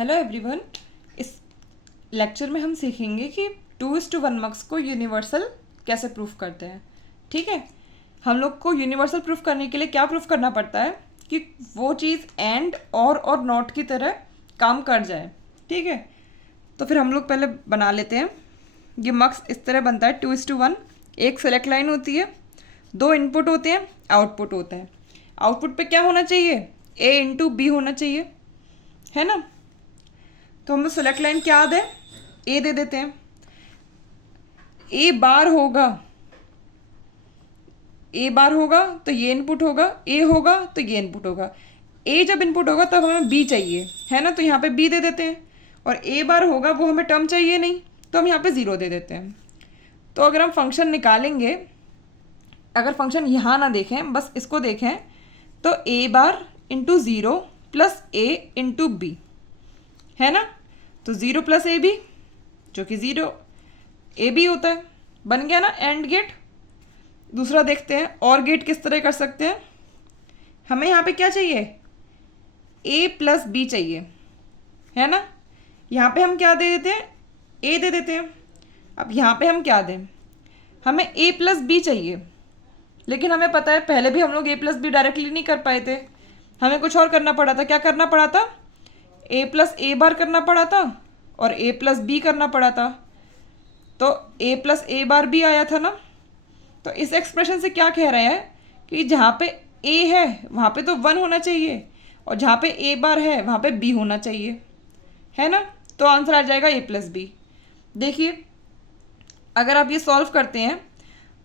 Hello everyone. इस lecture में हम सीखेंगे कि 2:1 मार्क्स को यूनिवर्सल कैसे प्रूफ करते हैं। ठीक है, हम लोग को यूनिवर्सल प्रूफ करने के लिए क्या प्रूफ करना पड़ता है कि वो चीज़ एंड और नॉट की तरह काम कर जाए। ठीक है, तो फिर हम लोग पहले बना लेते हैं। ये मार्क्स इस तरह बनता है 2:1। एक सेलेक्ट लाइन होती है, दो इनपुट होते हैं, आउटपुट होता है। आउटपुट पे क्या होना चाहिए? A इंटू बी होना चाहिए, है ना। तो हम सेलेक्ट लाइन क्या दे? ए दे देते हैं। ए बार होगा, ए बार होगा तो ये इनपुट होगा, ए होगा तो ये इनपुट होगा। ए जब इनपुट होगा तब हमें बी चाहिए, है ना, तो यहाँ पे बी दे देते हैं। और ए बार होगा वो हमें टर्म चाहिए नहीं, तो हम यहाँ पे ज़ीरो दे देते हैं। तो अगर हम फंक्शन निकालेंगे, अगर फंक्शन यहाँ ना देखें, बस इसको देखें, तो A bar into zero plus A into B, है ना। तो ज़ीरो प्लस ए बी जो कि ज़ीरो ए बी होता है। बन गया ना एंड गेट। दूसरा देखते हैं और गेट किस तरह कर सकते हैं। हमें यहाँ पे क्या चाहिए? ए प्लस बी चाहिए, है ना। यहाँ पे हम क्या दे देते हैं? ए दे देते हैं। अब यहाँ पे हम क्या दें? हमें ए प्लस बी चाहिए, लेकिन हमें पता है पहले भी हम लोग ए प्लस बी डायरेक्टली नहीं कर पाए थे, हमें कुछ और करना पड़ा था। क्या करना पड़ा था? ए प्लस ए बार करना पड़ा था और ए प्लस बी करना पड़ा था। तो ए प्लस ए बार भी आया था ना। तो इस एक्सप्रेशन से क्या कह रहा है कि जहाँ पे ए है वहाँ पे तो 1 होना चाहिए, और जहाँ पे ए बार है वहाँ पे बी होना चाहिए, है ना। तो आंसर आ जाएगा ए प्लस बी। देखिए, अगर आप ये सॉल्व करते हैं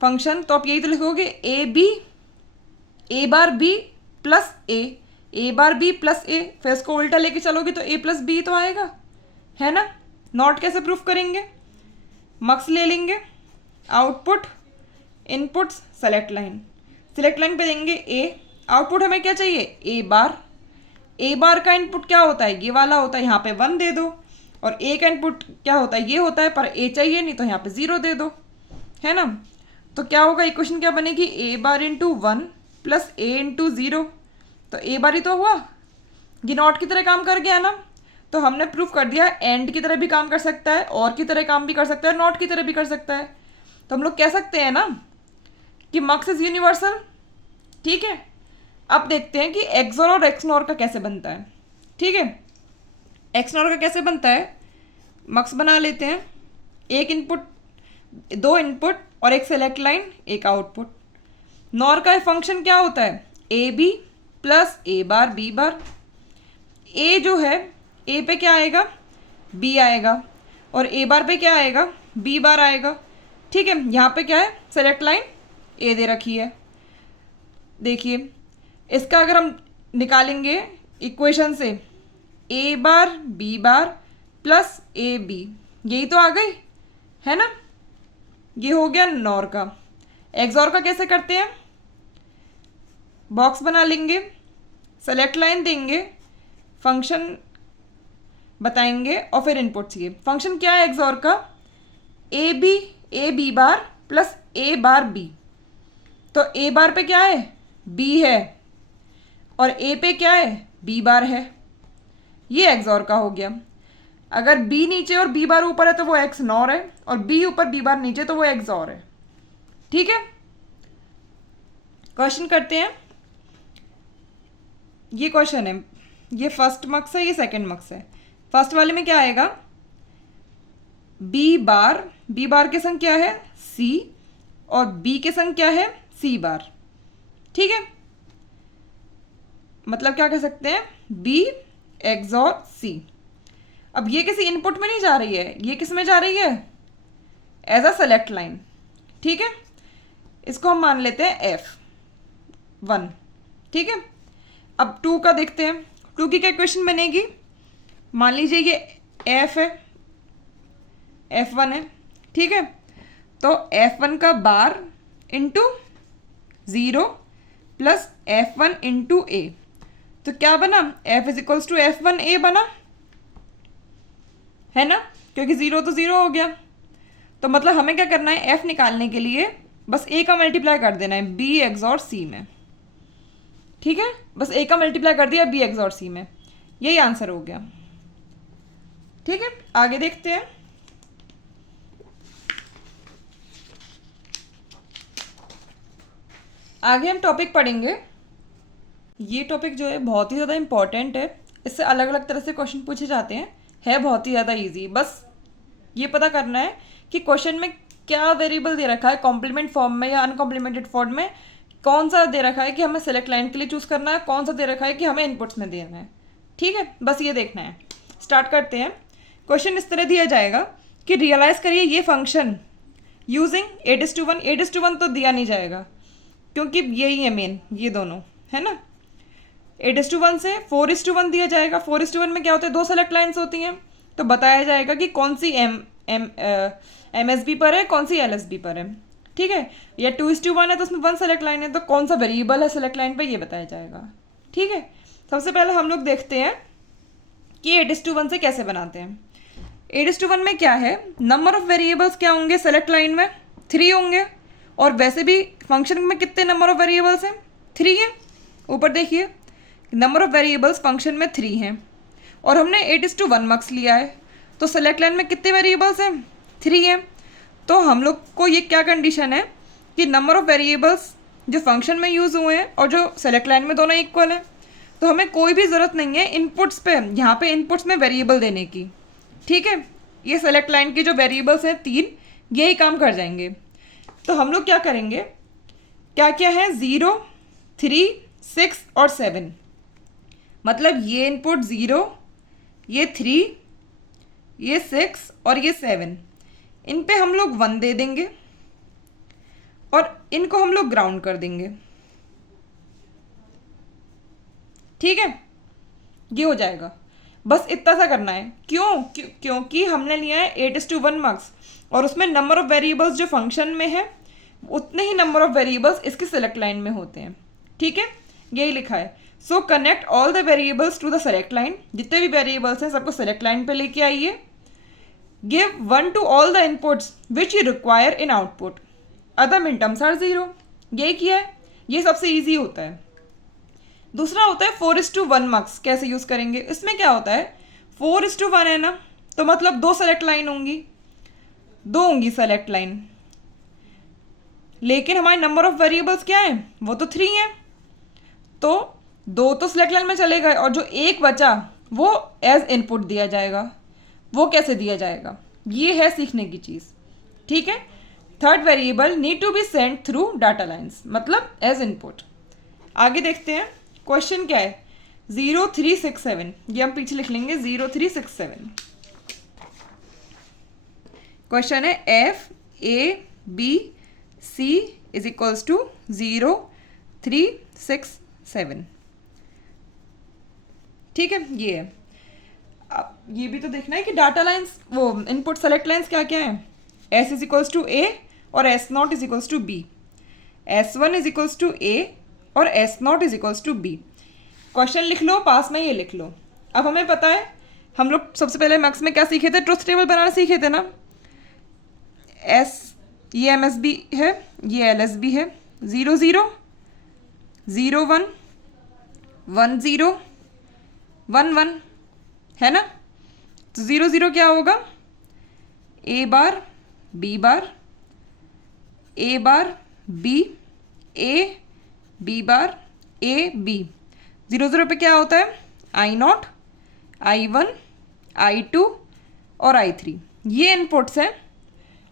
फंक्शन, तो आप यही तो लिखोगे A B, A bar B plus A bar B plus A. फिर इसको उल्टा लेके चलोगे तो ए प्लस बी तो आएगा, है ना। नॉट कैसे प्रूफ करेंगे? मार्क्स ले लेंगे, output, inputs, select line. Select line पे देंगे ए, आउटपुट हमें क्या चाहिए? ए बार। ए बार का इनपुट क्या होता है? ये वाला होता है, यहाँ पे 1 दे दो। और ए का इनपुट क्या होता है? ये होता है, पर ए चाहिए नहीं तो यहाँ पे 0 दे दो, है ना। तो क्या होगा? इक्वेशन क्या बनेगी? ए बार इंटू 1 प्लस ए इंटू 0। तो ए बार ही तो हुआ, ये नॉट की तरह काम कर गया ना। तो हमने प्रूफ कर दिया एंड की तरह भी काम कर सकता है, और की तरह काम भी कर सकता है, नॉट की तरह भी कर सकता है। तो हम लोग कह सकते हैं ना कि मार्क्स इज यूनिवर्सल। ठीक है, अब देखते हैं कि एक्सोर और एक्सनॉर का कैसे बनता है। ठीक है, एक्सनॉर का कैसे बनता है? मार्क्स बना लेते हैं। एक इनपुट, दो इनपुट और एक सेलेक्ट लाइन, एक आउटपुट। नॉर का फंक्शन क्या होता है? A B plus A bar B bar. A जो है, ए पे क्या आएगा? बी आएगा, और ए बार पे क्या आएगा? बी बार आएगा। ठीक है, यहाँ पे क्या है? सेलेक्ट लाइन ए दे रखी है। देखिए, इसका अगर हम निकालेंगे इक्वेशन से, A bar B bar plus A B, यही तो आ गई, है ना। ये हो गया नॉर का। एक्सॉर का कैसे करते हैं? बॉक्स बना लेंगे, सेलेक्ट लाइन देंगे, फंक्शन बताएंगे और फिर इनपुट चाहिए। फंक्शन क्या है एक्सॉर का? A B bar plus A bar B. तो ए बार पे क्या है? बी है, और ए पे क्या है? बी बार है। ये एक्सॉर का हो गया। अगर बी नीचे और बी बार ऊपर है तो वो एक्स नॉर है, और बी ऊपर बी बार नीचे तो वो एक्सॉर है। ठीक है, क्वेश्चन करते हैं। ये क्वेश्चन है, ये फर्स्ट मार्क्स है, ये सेकंड मार्क्स है। फर्स्ट वाले में क्या आएगा? बी बार के संग क्या है? सी, और बी के संग क्या है? सी बार। ठीक है, मतलब क्या कह सकते हैं? बी एक्सॉर सी। अब ये किसी इनपुट में नहीं जा रही है, ये किस में जा रही है? As a select line. ठीक है, इसको हम मान लेते हैं F1। ठीक है, अब 2 का देखते हैं। 2 की क्या इक्वेशन बनेगी? मान लीजिए ये F है, F1 है। ठीक है, तो F1 का bar into 0 plus F1 into ए। तो क्या बना? F is equals to F1A बना, है ना, क्योंकि 0 तो 0 हो गया। तो मतलब हमें क्या करना है? F निकालने के लिए बस A का मल्टीप्लाई कर देना है B एक्सॉर C में। ठीक है, बस A का मल्टीप्लाई कर दिया B एक्सॉर C में, यही आंसर हो गया। ठीक है, आगे देखते हैं। आगे हम टॉपिक पढ़ेंगे। ये टॉपिक जो है बहुत ही ज़्यादा इंपॉर्टेंट है, इससे अलग अलग तरह से क्वेश्चन पूछे जाते हैं, है बहुत ही ज़्यादा इजी। बस ये पता करना है कि क्वेश्चन में क्या वेरिएबल दे रखा है, कॉम्प्लीमेंट फॉर्म में या अनकॉम्प्लीमेंटेड फॉर्म में कौन सा दे रखा है कि हमें सेलेक्ट लाइन के लिए चूज़ करना है, कौन सा दे रखा है कि हमें इनपुट्स में देना है। ठीक है, बस ये देखना है। स्टार्ट करते हैं। क्वेश्चन इस तरह दिया जाएगा कि रियलाइज़ करिए ये फंक्शन यूजिंग 8:1। 8:1 तो दिया नहीं जाएगा क्योंकि यही है मेन, ये दोनों है ना। 8:1 से 4:1 दिया जाएगा। 4:1 में क्या होता है, 2 सेलेक्ट लाइन्स होती हैं, तो बताया जाएगा कि कौन सी MSB पर है, कौन सी LSB पर है। ठीक है, या 2:1 है तो उसमें 1 सेलेक्ट लाइन है, तो कौन सा वेरिएबल है सेलेक्ट लाइन पे ये बताया जाएगा। ठीक है, सबसे पहले हम लोग देखते हैं कि 8:1 से कैसे बनाते हैं। 8:1 में क्या है, नंबर ऑफ वेरिएबल्स क्या होंगे सेलेक्ट लाइन में, 3 होंगे। और वैसे भी फंक्शन में कितने नंबर ऑफ वेरिएबल्स हैं, 3 हैं। ऊपर देखिए, नंबर ऑफ वेरिएबल्स फंक्शन में 3 हैं और हमने 8:1 मार्क्स लिया है, तो सेलेक्ट लाइन में कितने वेरिएबल्स हैं, 3 हैं। तो हम लोग को ये क्या कंडीशन है कि नंबर ऑफ वेरिएबल्स जो फंक्शन में यूज़ हुए हैं और जो सेलेक्ट लाइन में दोनों इक्वल हैं, तो हमें कोई भी ज़रूरत नहीं है इनपुट्स पे, यहाँ पे इनपुट्स में वेरिएबल देने की। ठीक है, ये सेलेक्ट लाइन की जो वेरिएबल्स हैं 3, यही काम कर जाएंगे। तो हम लोग क्या करेंगे, क्या क्या है, 0, 3, 6 और 7। मतलब ये इनपुट 0, ये 3, ये 6 और ये 7, इन पे हम लोग 1 दे देंगे और इनको हम लोग ग्राउंड कर देंगे। ठीक है, ये हो जाएगा। बस इतना सा करना है। क्योंकि हमने लिया है 8:1 मार्क्स और उसमें नंबर ऑफ वेरिएबल्स जो फंक्शन में है उतने ही नंबर ऑफ वेरिएबल्स इसकी सेलेक्ट लाइन में होते हैं। ठीक है, यही लिखा है। So connect all the variables to the select line. जितने भी वेरिएबल्स हैं सबको सेलेक्ट लाइन पे लेके आइए। Give 1 to all the inputs which you require in output, other min terms are 0। यही किया है, ये सबसे ईजी होता है। दूसरा होता है 4:1 मार्क्स। कैसे यूज़ करेंगे, इसमें क्या होता है, 4:1 है ना, तो मतलब 2 सेलेक्ट लाइन होंगी, 2 होंगी सेलेक्ट लाइन, लेकिन हमारे नंबर ऑफ वेरिएबल्स क्या है, वो तो 3 है, तो 2 तो सेलेक्ट लाइन में चले गए और जो 1 बचा वो एज इनपुट दिया जाएगा। वो कैसे दिया जाएगा, ये है सीखने की चीज़। ठीक है, third variable need to be send through data lines, मतलब एज इनपुट। आगे देखते हैं क्वेश्चन क्या है, 0, 3, 6, 7। ये हम पीछे लिख लेंगे 0, 3, 6, 7। क्वेश्चन है FABC इज इक्वल्स टू 0, 3, 6, 7। ठीक है, ये है। अब ये भी तो देखना है कि डाटा लाइन्स, वो इनपुट सेलेक्ट लाइन्स क्या क्या है, S is equals to A और S0 is equals to B, S1 is equals to A और S0 is equals to B। Question लिख लो, पास में ये लिख लो। अब हमें पता है, हम लोग सबसे पहले मैथ्स में क्या सीखे थे, ट्रुथ टेबल बनाना सीखे थे ना। ये MSB है, ये LSB है, 0, 0, 0, 1, 1, 0, 1, 1 है ना। तो 0, 0 क्या होगा, A bar B bar, A bar B, A B bar A B। 0, 0 पे क्या होता है, I0, I1, I2 और I3। ये इनपुट्स हैं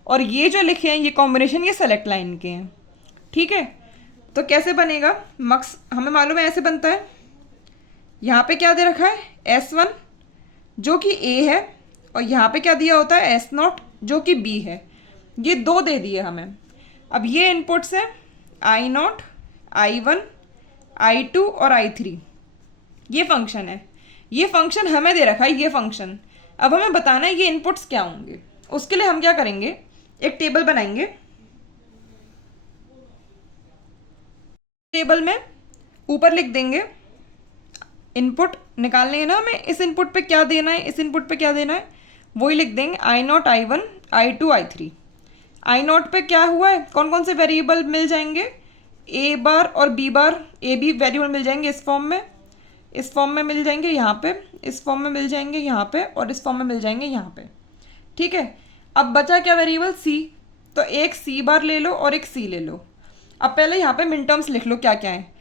और ये जो लिखे हैं ये कॉम्बिनेशन ये सेलेक्ट लाइन के हैं। ठीक है, तो कैसे बनेगा, मक्स हमें मालूम है ऐसे बनता है। यहाँ पे क्या दे रखा है, S1 जो कि A है और यहाँ पे क्या दिया होता है, S0 जो कि B है। ये 2 दे दिए हमें। अब ये इनपुट्स हैं I0, I1, I2 और I3। ये फंक्शन है, ये फंक्शन हमें दे रखा है, ये फंक्शन। अब हमें बताना है ये इनपुट्स क्या होंगे। उसके लिए हम क्या करेंगे, एक टेबल बनाएंगे। टेबल में ऊपर लिख देंगे, इनपुट निकालने हैं ना हमें, इस इनपुट पे क्या देना है, इस इनपुट पे क्या देना है, वही लिख देंगे I0, I1, I2, I3। I0 पे क्या हुआ है, कौन कौन से वेरिएबल मिल जाएंगे, A बार और B bar, A B variable मिल जाएंगे इस फॉर्म में। इस फॉर्म में मिल जाएंगे यहाँ पे, इस फॉर्म में मिल जाएंगे यहाँ पे, और इस फॉर्म में मिल जाएंगे यहाँ पे। ठीक है, अब बचा क्या वेरिएबल सी, तो एक सी बार ले लो और एक सी ले लो। अब पहले यहाँ पे मिन टर्म्स लिख लो क्या क्या है।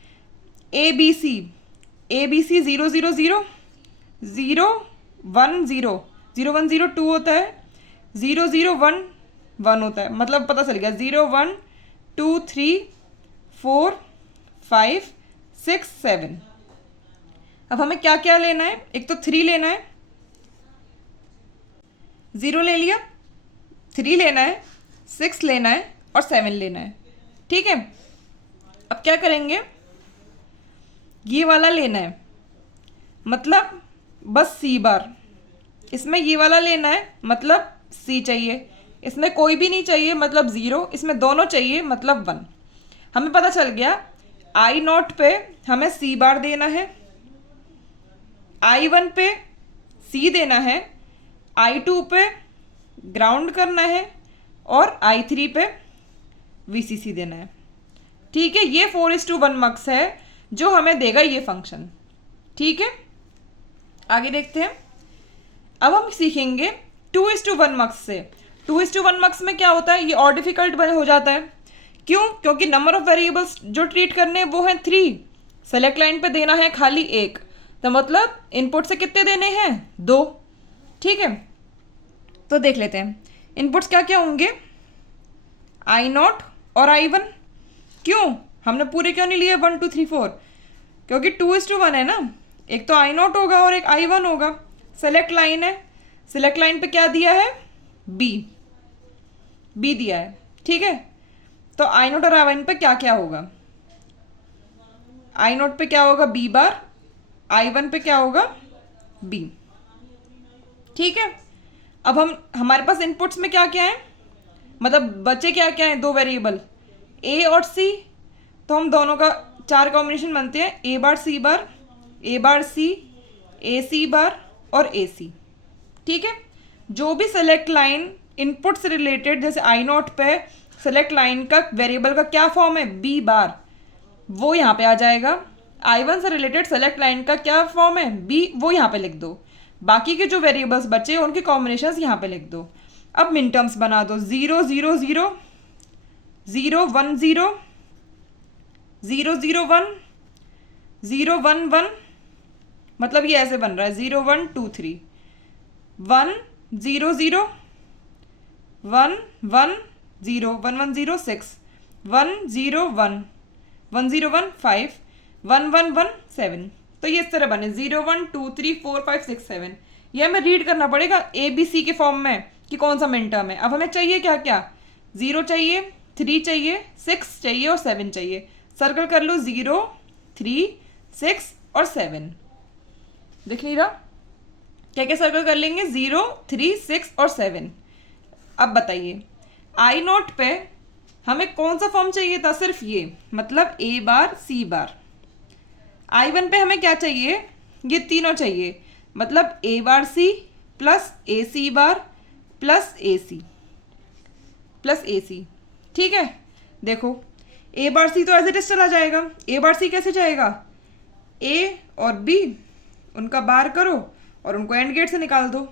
ए बी सी 0 0 0 0 1 0 0 1 0 2 होता है, 0 0 1 1 होता है, मतलब पता चल गया 0 1 2 3 4 5 6 7। अब हमें क्या क्या लेना है, एक तो 3 लेना है, 0 ले लिया, 3 लेना है, 6 लेना है और 7 लेना है। ठीक है, अब क्या करेंगे, ये वाला लेना है, मतलब बस सी बार, इसमें ये वाला लेना है मतलब सी चाहिए, इसमें कोई भी नहीं चाहिए मतलब 0, इसमें दोनों चाहिए मतलब 1। हमें पता चल गया आई नॉट पे हमें सी बार देना है, I1 पे सी देना है, I2 पे ग्राउंड करना है और I3 पे VCC देना है। ठीक है, ये 4:1 मक्स है जो हमें देगा ये फंक्शन। ठीक है, आगे देखते हैं। अब हम सीखेंगे 2:1 मक्स से। 2:1 मक्स में क्या होता है, ये और डिफिकल्ट हो जाता है। क्यों? क्योंकि नंबर ऑफ वेरिएबल्स जो ट्रीट करने हैं वो हैं 3, सेलेक्ट लाइन पे देना है खाली 1, तो मतलब इनपुट से कितने देने हैं 2। ठीक है, तो देख लेते हैं इनपुट्स क्या क्या होंगे, I0 और I1। क्यों हमने पूरे क्यों नहीं लिए 1 2 3 4, क्योंकि 2:1 है ना, एक तो I0 होगा और एक I1 होगा। सेलेक्ट लाइन है, सेलेक्ट लाइन पे क्या दिया है, बी दिया है। ठीक है, तो I0 और I1 पे क्या क्या होगा, I0 पे क्या होगा बी बार, I1 पे क्या होगा बी। ठीक है, अब हमारे पास इनपुट्स में क्या क्या है, मतलब बचे क्या क्या है, 2 वेरिएबल ए और सी, तो हम दोनों का 4 कॉम्बिनेशन बनते हैं, ए बार सी बार, ए बार सी, ए सी बार और ए सी। ठीक है, जो भी सेलेक्ट लाइन इनपुट से रिलेटेड, जैसे I0 पे सेलेक्ट लाइन का वेरिएबल का क्या फॉर्म है बी बार, वो यहाँ पे आ जाएगा। I1 से रिलेटेड सेलेक्ट लाइन का क्या फॉर्म है बी, वो यहाँ पे लिख दो। बाकी के जो वेरिएबल्स बचे उनके कॉम्बिनेशंस यहाँ पे लिख दो। अब मिन टर्म्स बना दो, 0 0 0 0 1 0 0 0 1 0 1 1, मतलब ये ऐसे बन रहा है 0 1 2 3 1 0 0 1 1 0 1 1 0 6 1 0 1 1 0 1 5 1 1 1 7। तो ये इस तरह बने 0 1 2 3 4 5 6 7। ये हमें रीड करना पड़ेगा ABC के फॉर्म में कि कौन सा मिन टर्म है। अब हमें चाहिए क्या क्या, 0 चाहिए, 3 चाहिए, 6 चाहिए और 7 चाहिए। सर्कल कर लो 0 3 6 और 7। दिख नहीं रहा, क्या क्या सर्कल कर लेंगे, 0 3 6 और 7। अब बताइए I0 पे हमें कौन सा फॉर्म चाहिए था, सिर्फ ये, मतलब ए बार सी बार। I1 पे हमें क्या चाहिए, ये तीनों चाहिए, मतलब ए बार सी प्लस ए सी बार प्लस ए सी। ठीक है, देखो ए बार सी तो एज इट इज चला जाएगा, ए बार सी कैसे जाएगा, ए और बी उनका बार करो और उनको एंड गेट से निकाल दो।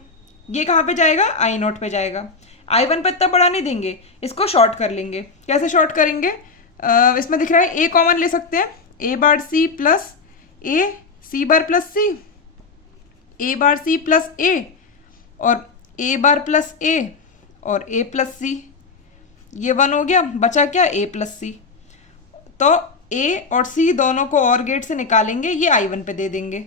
ये कहाँ पे जाएगा, I0 पे जाएगा। I1 पे इतना बड़ा नहीं देंगे, इसको शॉर्ट कर लेंगे। कैसे शॉर्ट करेंगे, इसमें दिख रहा है ए कॉमन ले सकते हैं, ए बार सी प्लस ए, सी बार प्लस सी, ए बार सी प्लस ए और ए बार प्लस ए और ए प्लस सी। ये 1 हो गया, बचा क्या, ए प्लस सी। तो ए और सी दोनों को और गेट से निकालेंगे, ये I1 पे दे देंगे।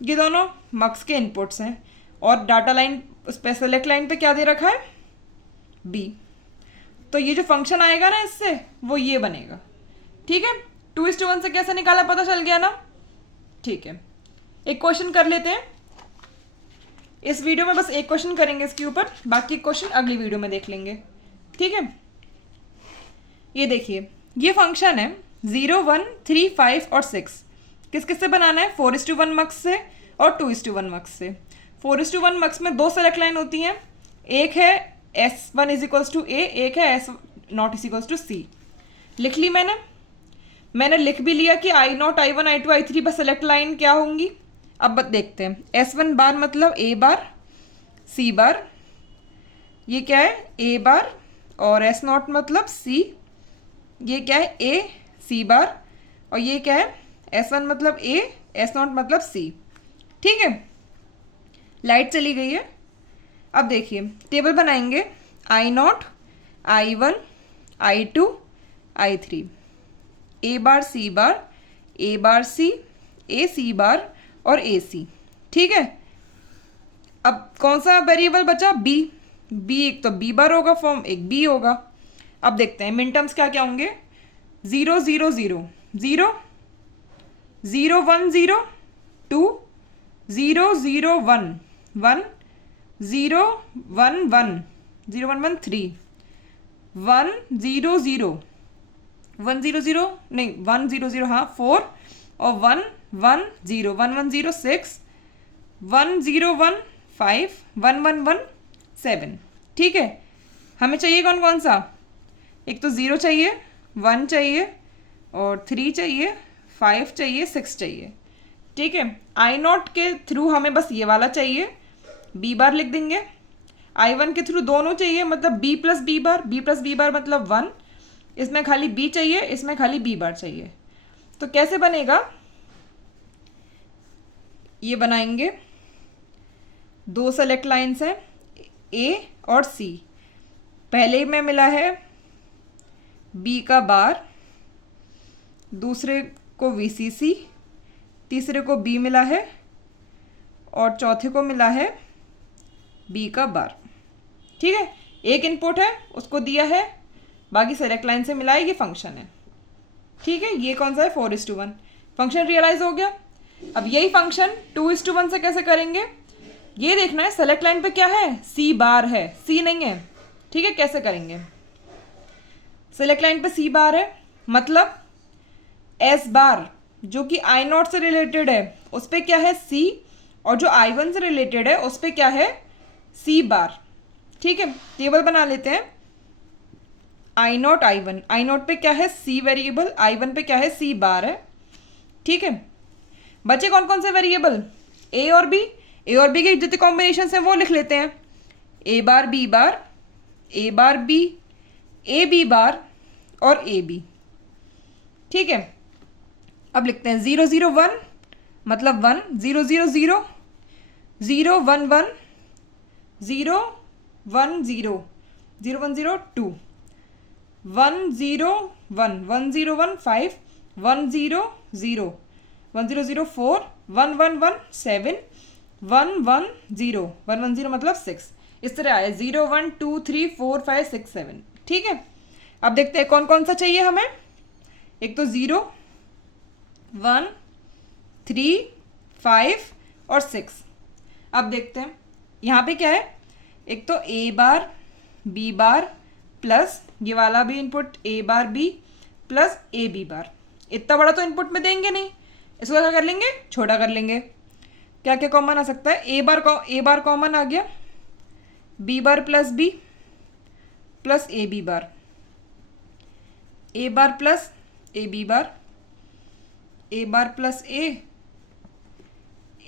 ये दोनों मक्स के इनपुट्स हैं और डाटा लाइन उस पर सेलेक्ट लाइन पे क्या दे रखा है, बी। तो ये जो फंक्शन आएगा ना इससे, वो ये बनेगा। ठीक है, 2:1 से कैसे निकाला पता चल गया ना। ठीक है, एक क्वेश्चन कर लेते हैं। इस वीडियो में बस एक क्वेश्चन करेंगे इसके ऊपर, बाकी क्वेश्चन अगली वीडियो में देख लेंगे। ठीक है, ये देखिए, ये फंक्शन है 0 1 3 5 और 6। किस किस से बनाना है, 4:1 मक्स से और 2:1 मक्स से। 4:1 मक्स में 2 सेलेक्ट लाइन होती हैं, एक है S1 = A, एक है S0 = C। लिख ली मैंने लिख भी लिया कि I0 I1 I2 I3 पर सेलेक्ट लाइन क्या होंगी, अब देखते हैं, S1 बार मतलब A बार C बार, ये क्या है A बार, और S0 मतलब C, ये क्या है A C बार, और ये क्या है S1 मतलब A, S0 मतलब C। ठीक है, लाइट चली गई है। अब देखिए टेबल बनाएंगे, I0, I1, I2, I3, A bar C bar, A bar C, A C बार और A C। ठीक है, अब कौन सा वेरिएबल बचा, B। B एक तो B बार होगा फॉर्म, एक B होगा। अब देखते हैं मिन टर्म्स क्या क्या होंगे, 0 0 0 0 0 1 0 2 0 0 1 1 0 1 1 0 1 1 3 1 0 0 1 0 0 नहीं 1 0 0 हाँ 4 और 1 1 0 1 1 0 6 1 0 1 5 1 1 1 7। ठीक है, हमें चाहिए कौन कौन सा, एक तो 0 चाहिए, 1 चाहिए और 3 चाहिए, 5 चाहिए, 6 चाहिए। ठीक है, I0 के थ्रू हमें बस ये वाला चाहिए, B बार लिख देंगे। I1 के थ्रू दोनों चाहिए, मतलब B प्लस B बार, B प्लस B बार मतलब 1, इसमें खाली B चाहिए, इसमें खाली B बार चाहिए। तो कैसे बनेगा, ये बनाएंगे, दो सेलेक्ट लाइन्स हैं A और C, पहले में मिला है B का बार, दूसरे को VCC, तीसरे को B मिला है और चौथे को मिला है B का बार। ठीक है, एक इनपुट है उसको दिया है, बाकी सेलेक्ट लाइन से मिला है, ये फंक्शन है। ठीक है, ये कौन सा है 4:1, फंक्शन रियलाइज हो गया। अब यही फंक्शन 2:1 से कैसे करेंगे, ये देखना है सेलेक्ट लाइन पे क्या है, C बार है, C नहीं है। ठीक है, कैसे करेंगे, सेलेक्ट लाइन पे C बार है, मतलब S बार जो कि I0 से रिलेटेड है उस पर क्या है C, और जो I1 से रिलेटेड है उस पर क्या है C बार। ठीक है, टेबल बना लेते हैं, I0 I1, I0 पे क्या है C वेरिएबल, I1 पे क्या है C बार है। ठीक है, बचे कौन कौन से वेरिएबल, A और B, A और B के जितने कॉम्बिनेशन हैं वो लिख लेते हैं, A bar B bar, A bar B, A B बार और A B। ठीक है, अब लिखते हैं 0 0 1 मतलब 1, 0 0 0 0 1 1 0 1 0 0 1 0 2 1 0 1 1 0 1 5 1 0 0 1 0 0 4 1 1 1 7 1 1 0 1 1 0 मतलब 6। इस तरह आया 0 1 2 3 4 5 6 7। ठीक है, अब देखते हैं कौन कौन सा चाहिए हमें, एक तो 0 1 3 5 और 6। अब देखते हैं यहाँ पे क्या है, एक तो A bar B bar plus ये वाला भी input A bar B plus A B बार। इतना बड़ा तो इनपुट में देंगे नहीं, इसको क्या कर लेंगे, छोटा कर लेंगे। क्या क्या कॉमन आ सकता है, A बार कॉमन आ गया, B bar plus B plus A B bar, A bar plus A B bar, A bar plus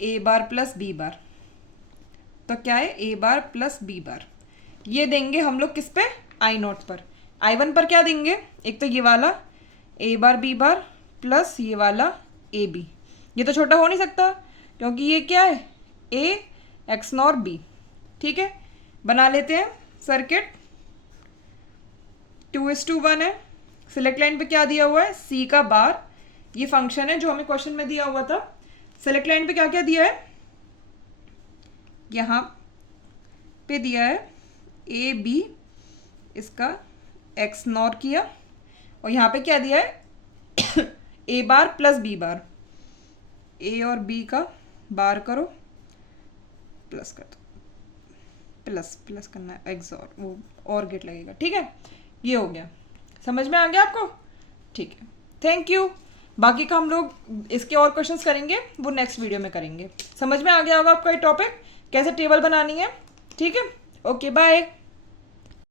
A bar plus B बार। तो क्या है A बार प्लस B बार, ये देंगे हम लोग किस पे, I0 पर। I1 पर क्या देंगे, एक तो ये वाला A bar B bar plus ये वाला A B। ये तो छोटा हो नहीं सकता क्योंकि ये क्या है A XNOR B। ठीक है, बना लेते हैं सर्किट, 2:1 है, सिलेक्ट लाइन पे क्या दिया हुआ है, C का बार, ये फंक्शन है जो हमें क्वेश्चन में दिया हुआ था। सेलेक्ट लाइन पे क्या क्या दिया है, यहाँ पे दिया है A B, इसका XNOR किया, और यहाँ पे क्या दिया है A bar plus B bar, A और B का बार करो, प्लस कर दो, प्लस करना है एक्सॉर, वो और गेट लगेगा। ठीक है, ये हो गया, समझ में आ गया आपको। ठीक है, थैंक यू। बाकी का हम लोग इसके और क्वेश्चंस करेंगे, वो नेक्स्ट वीडियो में करेंगे। समझ में आ गया होगा आपका ये टॉपिक, कैसे टेबल बनानी है। ठीक है, ओके बाय।